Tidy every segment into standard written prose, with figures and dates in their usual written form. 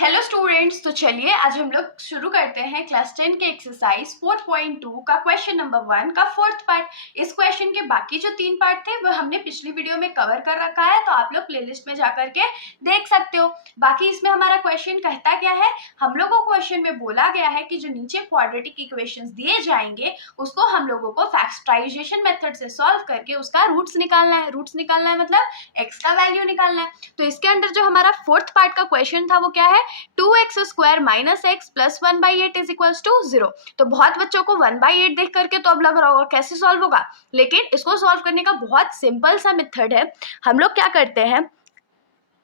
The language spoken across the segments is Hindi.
हेलो स्टूडेंट्स, तो चलिए आज हम लोग शुरू करते हैं क्लास 10 के एक्सरसाइज 4.2 का क्वेश्चन नंबर 1 का फोर्थ पार्ट। इस क्वेश्चन के बाकी जो 3 पार्ट थे वो हमने पिछली वीडियो में कवर कर रखा है, तो आप लोग प्लेलिस्ट में जाकर के देख सकते हो। बाकी इसमें हमारा क्वेश्चन कहता क्या है, हम लोगों को क्वेश्चन में बोला गया है कि जो नीचे क्वाड्रेटिक इक्वेशंस दिए जाएंगे उसको हम लोगों को फैक्टराइजेशन मेथड से सॉल्व करके उसका रूट्स निकालना है। रूट्स निकालना है मतलब एक्स का वैल्यू निकालना है। तो इसके अंदर जो हमारा फोर्थ पार्ट का क्वेश्चन था वो क्या है, 2x² minus X plus 1/8 is equals to 0। तो बहुत बच्चों को 1/8 देख करके तो अब लग रहा होगा कैसे सॉल्व होगा, लेकिन इसको सॉल्व करने का बहुत सिंपल सा मेथड है। हम लोग क्या करते हैं,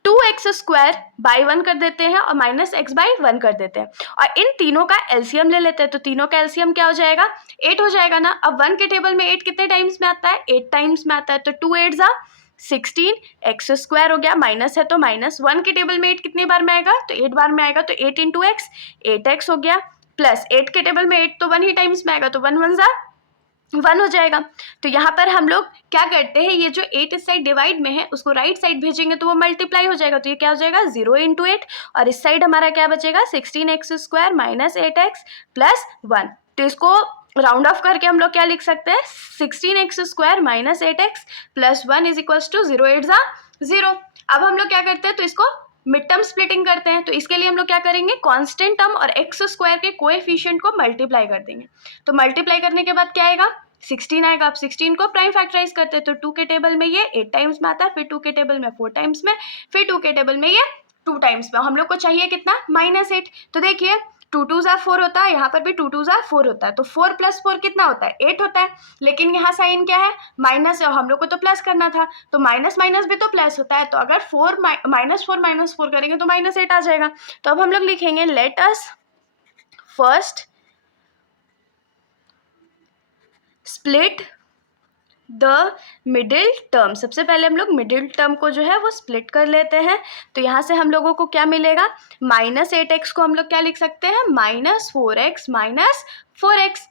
2x² बाई 1 कर देते हैं और माइनस एक्स बाई 1 कर देते हैं और इन तीनों का एलसीएम ले लेते हैं। तो तीनों का एलसीएम क्या हो जाएगा, 8 हो जाएगा ना। अब 1 के टेबल में 8 कितने टाइम्स में आता है, 8 टाइम्स में आता है। तो 2 8 जा 16, x² हो गया, माइनस है तो माइनस। 1 के टेबल में 8 कितनी बार में आएगा, तो 8 बार में आएगा। तो 8 इंटू एक्स 8x हो गया, प्लस 8 के टेबल में 8 तो 1 ही टाइम्स में आएगा, तो 1 1 जा 1 हो जाएगा। तो यहाँ पर हम लोग क्या करते हैं, ये जो 8 इस साइड डिवाइड में है उसको राइट साइड भेजेंगे तो वो मल्टीप्लाई हो जाएगा। तो ये क्या हो जाएगा, 0 इंटू 8 और इस साइड हमारा क्या बचेगा, 16x² माइनस 8x प्लस 1। तो इसको राउंड ऑफ करके हम लोग क्या लिख सकते हैं, 16x² minus 8x plus 1 is equals to 0 8 जा 0। अब हम लोग क्या करते हैं, तो इसको मिड टर्म स्प्लिटिंग करते हैं। तो इसके लिए हम लोग क्या करेंगे, कांस्टेंट टर्म और x² के कोएफिशिएंट को मल्टीप्लाई कर देंगे। तो मल्टीप्लाई करने के बाद क्या आएगा, 16 आएगा। अब 16 को प्राइम फैक्टराइज करते हैं तो 2 के टेबल में ये 8 टाइम्स में आता है, फिर 2 के टेबल में 4 टाइम्स में, फिर 2 के टेबल में ये 2 टाइम्स में। हम लोग को चाहिए कितना, -8। तो देखिए 2 2 जा 4 होता है, यहाँ पर भी 2 2 जा 4 होता है। तो 4 + 4 कितना होता है, 8 होता है। लेकिन यहाँ साइन क्या है, माइनस है और हम लोग को तो प्लस करना था। तो माइनस माइनस भी तो प्लस होता है। तो अगर -4 करेंगे तो -8 आ जाएगा। तो अब हम लोग लिखेंगे, let us first split the middle term. सबसे पहले हम लोग मिडिल टर्म को जो है वो स्प्लिट कर लेते हैं। तो यहाँ से हम लोगों को क्या मिलेगा, -8x को हम लोग क्या लिख सकते हैं, -4x माइनस 4x।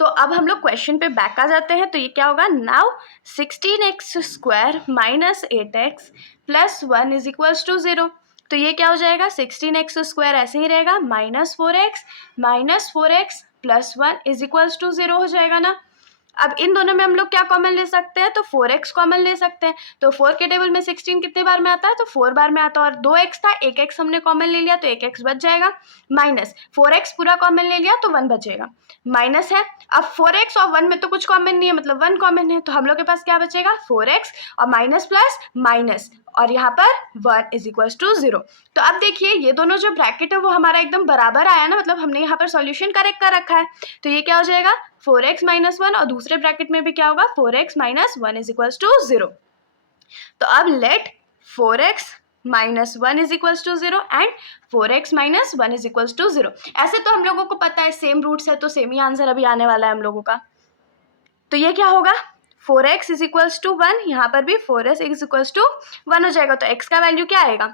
तो अब हम लोग क्वेश्चन पे बैक आ जाते हैं। तो ये क्या होगा, now 16x² minus 8x plus 1 is equals to 0। तो ये क्या हो जाएगा, 16x² ऐसे ही रहेगा, -4x minus 4x plus 1 is equals to 0 हो जाएगा ना। अब इन दोनों में हम लोग क्या कॉमन ले सकते हैं, तो 4x कॉमन ले सकते हैं। तो 4 के टेबल में 16 कितने बार में आता है, तो 4 बार में आता है। और 2x था, 1x हमने कॉमन ले लिया तो 1x बच जाएगा, माइनस 4x पूरा कॉमन ले लिया तो 1 बचेगा, माइनस है। अब 4x और 1 में तो कुछ कॉमन नहीं है, मतलब 1 कॉमन है। तो हम लोग के पास क्या बचेगा, 4x और माइनस प्लस माइनस और यहाँ पर 1 इज इक्वल्स टू 0। तो अब देखिए ये दोनों जो ब्रैकेट है वो हमारा एकदम बराबर आया ना, मतलब हमने यहाँ पर सॉल्यूशन करेक्ट कर रखा है। तो ये क्या हो जाएगा, 4x माइनस 1 और दूसरे ब्रैकेट में भी क्या होगा, 4x minus 1 is equals to 0। तो अब let 4x minus 1 is equals to 0 and 4x minus 1 is equals to 0। ऐसे तो हम लोगों को पता है सेम रूट्स है तो सेम ही आंसर अभी आने वाला है हम लोगों का। तो ये क्या होगा, 4x इज इक्वल्स टू 1, यहाँ पर भी 4x इज इक्वल्स टू 1 हो जाएगा। तो x का वैल्यू क्या आएगा,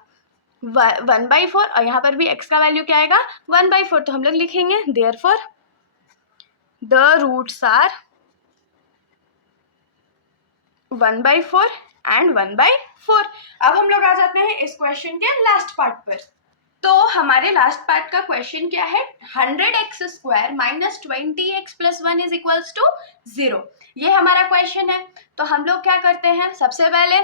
1/4 और यहाँ पर भी x का वैल्यू क्या आएगा, 1/4। तो हम लोग लिखेंगे therefore the roots are 1/4 and 1/4। अब हम लोग आ जाते हैं इस क्वेश्चन के लास्ट पार्ट पर। तो हमारे लास्ट पार्ट का क्वेश्चन क्या है, 100x² minus 20x plus 1 is equals to 0। ये हमारा क्वेश्चन है। तो हम लोग क्या करते हैं, सबसे पहले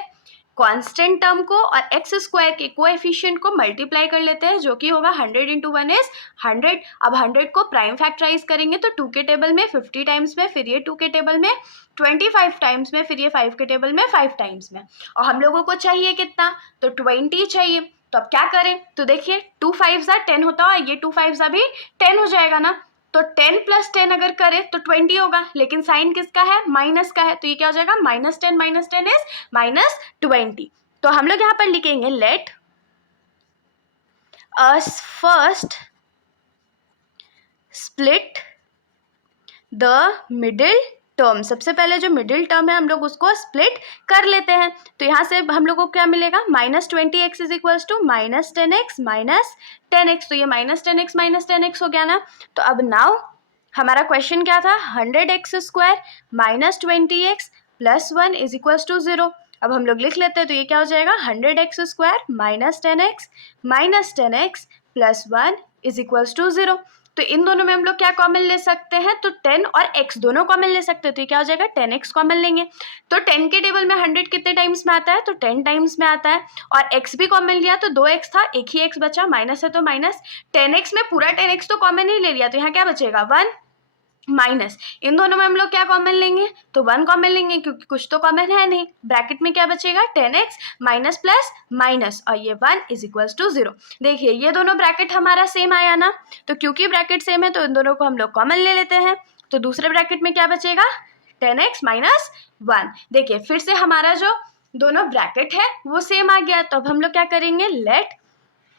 कांस्टेंट टर्म को और x² के कोएफिशिएंट को मल्टीप्लाई कर लेते हैं, जो कि होगा 100 इंटू 1 इज 100। अब 100 को प्राइम फैक्टराइज करेंगे तो 2 के टेबल में 50 टाइम्स में, फिर ये 2 के टेबल में 25 टाइम्स में, फिर ये 5 के टेबल में 5 टाइम्स में। और हम लोगों को चाहिए कितना, तो 20 चाहिए। तो अब क्या करें, तो देखिए 2 5 जा 10 होता है, ये 2 5 जा भी 10 हो जाएगा ना। तो 10 + 10 अगर करें तो 20 होगा, लेकिन साइन किसका है, माइनस का है। तो ये क्या हो जाएगा, -10 माइनस 10 इज -20। तो हम लोग यहाँ पर लिखेंगे, let us first split the middle term. सबसे पहले जो मिडिल टर्म है हम लोग उसको स्प्लिट कर लेते हैं। तो यहाँ से हम लोग को क्या मिलेगा, -20x is equals to -10x minus 10x। तो ये -10x माइनस 10x हो गया ना। तो अब नाउ हमारा क्वेश्चन क्या था, 100x² minus 20x plus 1 is equals to 0। अब हम लोग लिख लेते हैं। तो ये क्या हो जाएगा, 100x² minus 10x plus 1 is equals to 0। तो इन दोनों में हम लोग क्या कॉमन ले सकते हैं, तो 10 और x दोनों कॉमन ले सकते हैं। तो ये क्या हो जाएगा, 10x कॉमन लेंगे। तो 10 के टेबल में 100 कितने टाइम्स में आता है, तो 10 टाइम्स में आता है। और x भी कॉमन लिया तो 2x था, एक ही x बचा, माइनस है तो माइनस। 10x में पूरा 10x तो कॉमन ही ले लिया, तो यहाँ क्या बचेगा 1 माइनस। इन दोनों में हम लोग क्या कॉमन लेंगे, तो 1 कॉमन लेंगे क्योंकि कुछ तो कॉमन है नहीं। ब्रैकेट में क्या बचेगा, 10x माइनस प्लस माइनस, और ये 1 इज इक्वल्स टू 0। देखिए ये दोनों ब्रैकेट हमारा सेम आया ना, तो क्योंकि ब्रैकेट सेम है तो इन दोनों को हम लोग कॉमन ले लेते हैं। तो दूसरे ब्रैकेट में क्या बचेगा, 10x माइनस 1। देखिए फिर से हमारा जो दोनों ब्रैकेट है वो सेम आ गया। तो अब हम लोग क्या करेंगे, let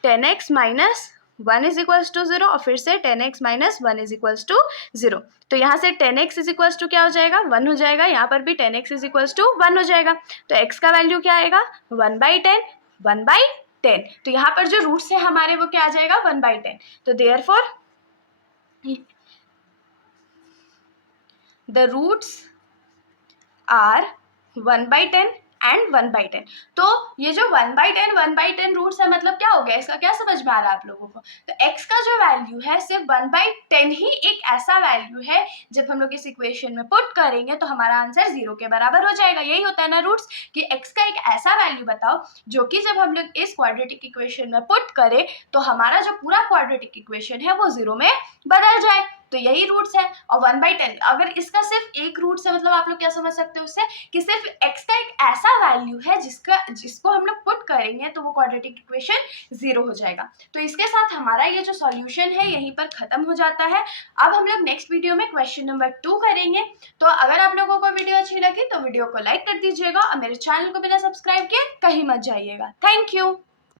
10x minus 1 is equals to 0, और फिर से 10x minus 1 is equals to 0। तो यहाँ से 10x इज इक्वल्स टू क्या हो जाएगा, 1 हो जाएगा। यहाँ पर भी 10x इज इक्वल्स टू 1 हो जाएगा। तो x का वैल्यू क्या आएगा, 1/10, 1/10। तो यहाँ पर जो रूट्स है हमारे वो क्या आ जाएगा, 1/10। तो therefore the roots are 1/10 and 1/10। तो ये जो 1/10 1/10 रूट्स है, मतलब क्या हो गया, इसका क्या समझ में आ रहा है आप लोगों को। तो x का जो वैल्यू है सिर्फ 1/10 ही एक ऐसा वैल्यू है जब हम लोग इस इक्वेशन में पुट करेंगे तो हमारा आंसर 0 के बराबर हो जाएगा। यही होता है ना रूट्स, कि x का एक ऐसा वैल्यू बताओ जो कि जब हम लोग इस क्वाड्रेटिक इक्वेशन में पुट करें तो हमारा जो पूरा क्वाड्रेटिक इक्वेशन है वो 0 में बदल जाए। तो यही रूट्स है। और 1/10 अगर इसका सिर्फ एक रूट्स है, मतलब आप लोग क्या समझ सकते हो उससे, कि सिर्फ x का एक ऐसा वैल्यू है जिसको हम लोग पुट करेंगे तो वो क्वाड्रेटिक इक्वेशन 0 हो जाएगा। तो इसके साथ हमारा ये जो सॉल्यूशन है यहीं पर खत्म हो जाता है। अब हम लोग नेक्स्ट वीडियो में क्वेश्चन नंबर 2 करेंगे। तो अगर आप लोगों को वीडियो अच्छी लगी तो वीडियो को लाइक कर दीजिएगा और मेरे चैनल को बिना सब्सक्राइब किए कहीं मत जाइएगा। Thank you.